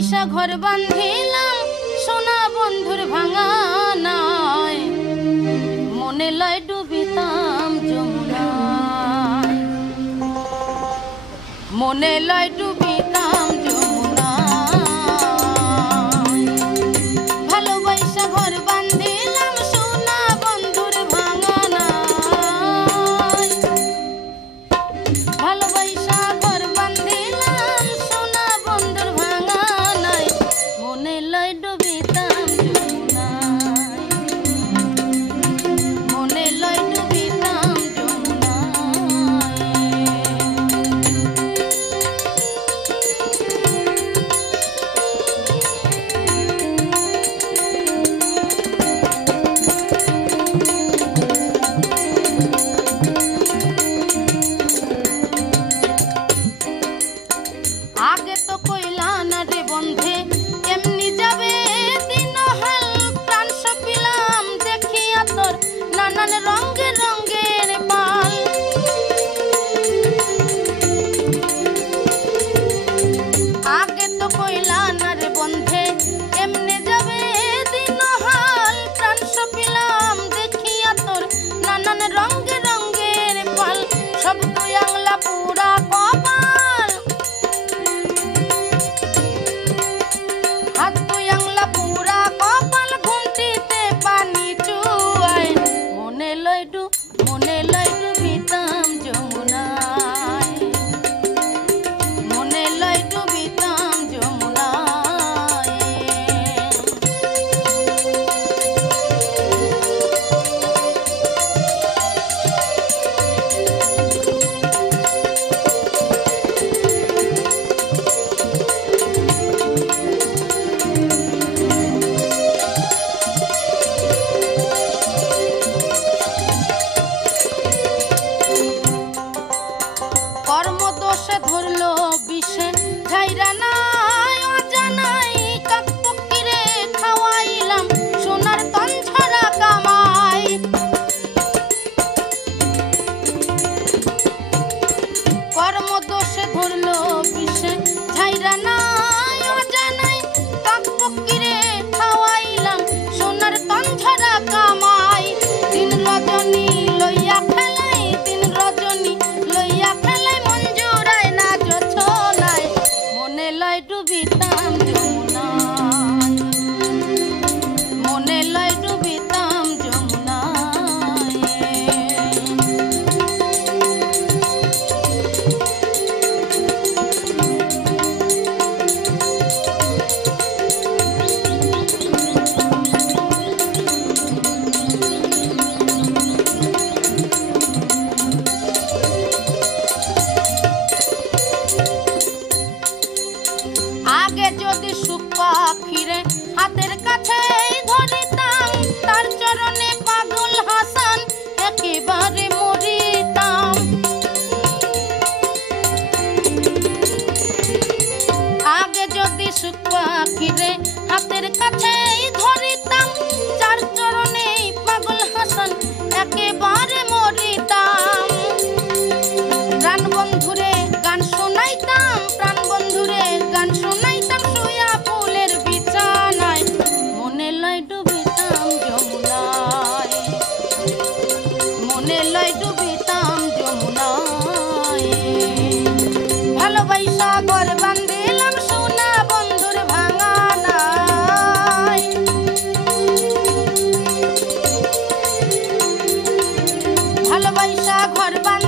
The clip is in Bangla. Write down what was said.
ভালোবাসা ঘর বাঁধিলাম সোনা বন্ধুর ভাঙানায়, মনে লয় ডুবিতাম যমুনায়, মনে লয় ডুবিতাম যমুনায়। ভালোবাসা ঘর বাঁধিলাম সোনা বন্ধুর ভাঙানায়, ভালোবাসা ঘর বাঁধিলাম সোনা বন্ধুর ভাঙানায়, মনে লয় ডুবিতাম যমুনায়, মনে লয় ডুবিতাম आगे तो कोइला न रे बंधे एमनी जाबे दिन हाल प्राण सपिलाम देखिया तोर नानान रंगे रंगेर बाल। आगे तो कोइला न रे बंधे एमनी जाबे दिन हाल प्राण सपिलाम देखिया तोर नानान रंगे रंगेर बाल। सब तो आंगला पूरा कपाल पूरा कपाल घुंटीते पानी चुआय, मने लय डुबिताम যমুনায়, मने लय डुबिताम যমুনায়। কর্মদোষে ধরলো বিষে ঝাইরা নাই অজানাই, কাকপক্ষীরে খাওয়াইলাম সোনার তন ছাড়া কামাই। কর্মদোষে ধরলো বিষে ঝাইরা নাই অজানাই, কাকপক্ষীরে খাওয়াইলাম সোনার তন ছাড়া কামাই। দিন রজনী লইয়া খেলাই, দিন রজনী লইয়া খেলাই, মনে লয় ডুবিতাম যমুনায়, মনে লয় ডুবিতাম যমুনায়। आगे যদি সুখ পাখিরে হাতের কাছে ধরিতাম, তার চরণে পাগল হাসান একেবারে মরিতাম। আগে যদি সুখ পাখিরে হাতের কাছে ধরিতাম, তার চরণে পাগল হাসান একেবারে মরিতাম। প্রাণ বন্ধুরে গান শোনাইতাম, প্রাণ বন্ধুরে গান শোনাইতাম শুয়া ফুলের বিছানায়, মনে লয় ডুবিতাম যমুনায়, মনে লয় ডুবিতাম যমুনায়। ভালোবাসা ঘর বাঁধিলাম সোনা বন্ধুর ভাঙানায়, ভালোবাসা ঘর বাঁধ